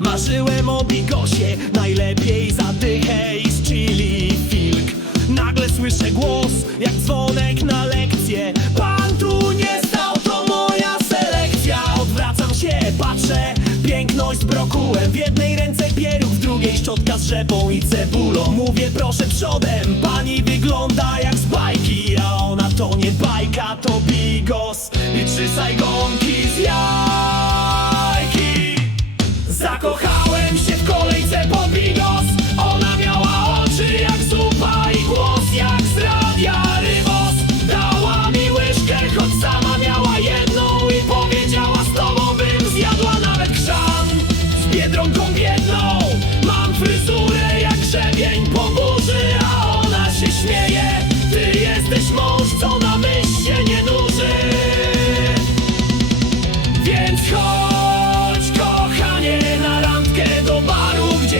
marzyłem o bigosie Najlepiej zadychę i z chili filk. Nagle słyszę głos, jak dzwonek na lekcję. Pan tu nie stał, to moja selekcja. Odwracam się, patrzę, piękność z brokułem. W jednej ręce pieróg, w drugiej szczotka z rzepą i cebulą. Mówię proszę przodem, pani wygląda jak z bajki A ona to nie bajka, to bigos. I trzy sajgonki z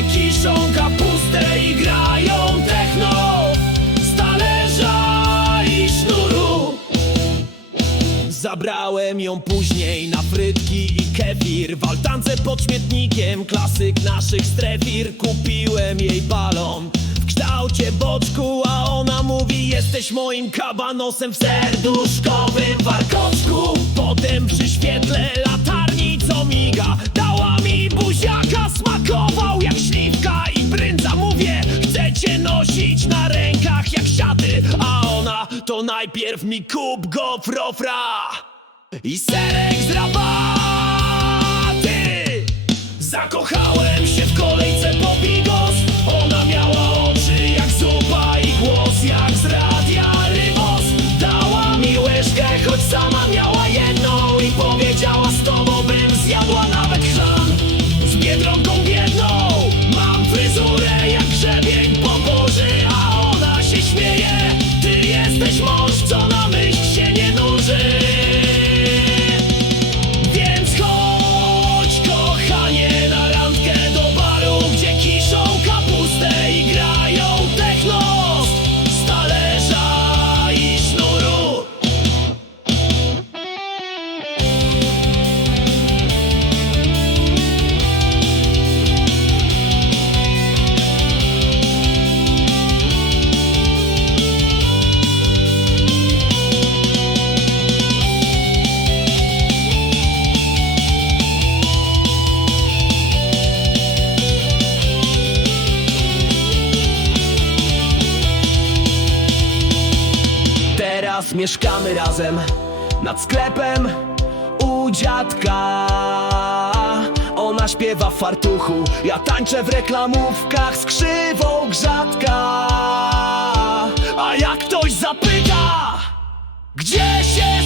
kiszą kapustę i grają techno. Z talerza i sznuru. Zabrałem ją później na frytki i kefir. W altance pod śmietnikiem, klasyk naszych strefir. Kupiłem jej balon w kształcie boczku A ona mówi, jesteś moim kabanosem w serduszkowym warkoczku. Potem przy świetle nosić na rękach jak siaty A ona to najpierw mi kup go frofra i serek z Mieszkamy razem nad sklepem u dziadka. Ona śpiewa w fartuchu, ja tańczę w reklamówkach z krzywą grzadka. A jak ktoś zapyta, gdzie się